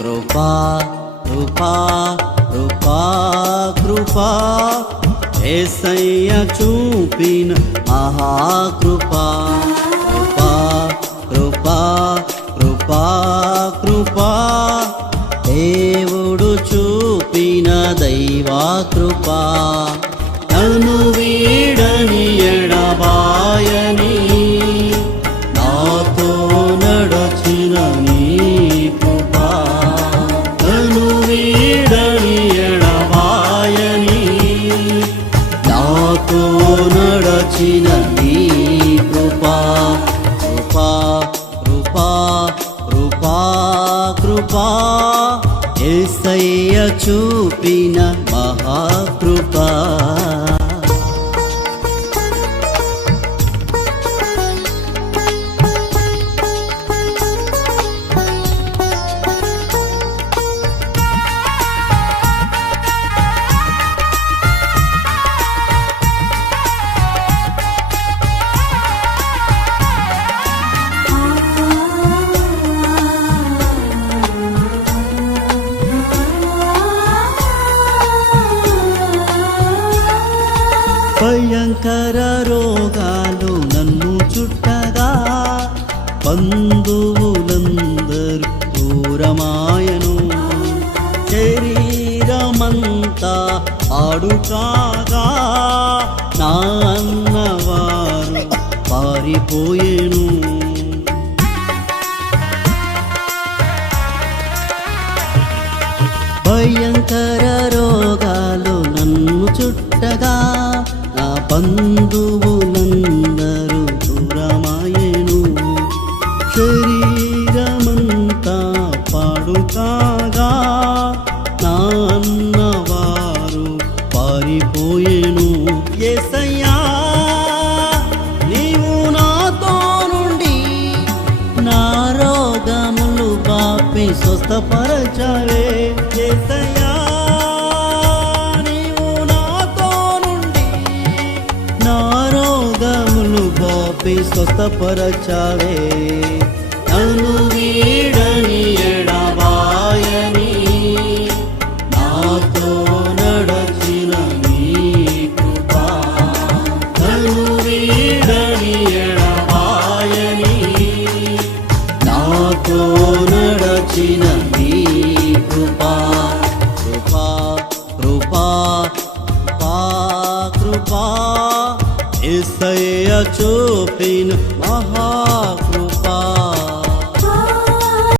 కృపా కృపా కృపా కృపా. ఏసయ్య చూపిన మహాకృపా. కృపా కృపా కృపా కృపా. దేవుడు చూపిన దైవా కృపా కృపా ఏసయ్య చూపిన మహాకృపా. భయంకర రోగాలు నన్ను చుట్టగా బంధువులందరు దూరమాయను. శరీరమంతా ఆడుకాగా నా అన్నవారు పారిపోయేను. భయంకర రోగాలు నన్ను చుట్టగా బంధువులందరూ దూరమాయేను. శరీరమంతా పాడు కాగా పారిపోయేను. ఎసయ్యా నీవు నాతో నుండి నా రోగములు పాపి స్వస్థపరచవే. రోగములు స్వస్థపరచావే. స్వస్థపరచవే నన్ను వీడని ఎడబాయని నాతో నడచిన నీ కృపా. నన్ను వీడని ఎడబాయని నాతో నడచిన నీ కృపా కృపా కృపా కృపా. కృపా చూపిన మహా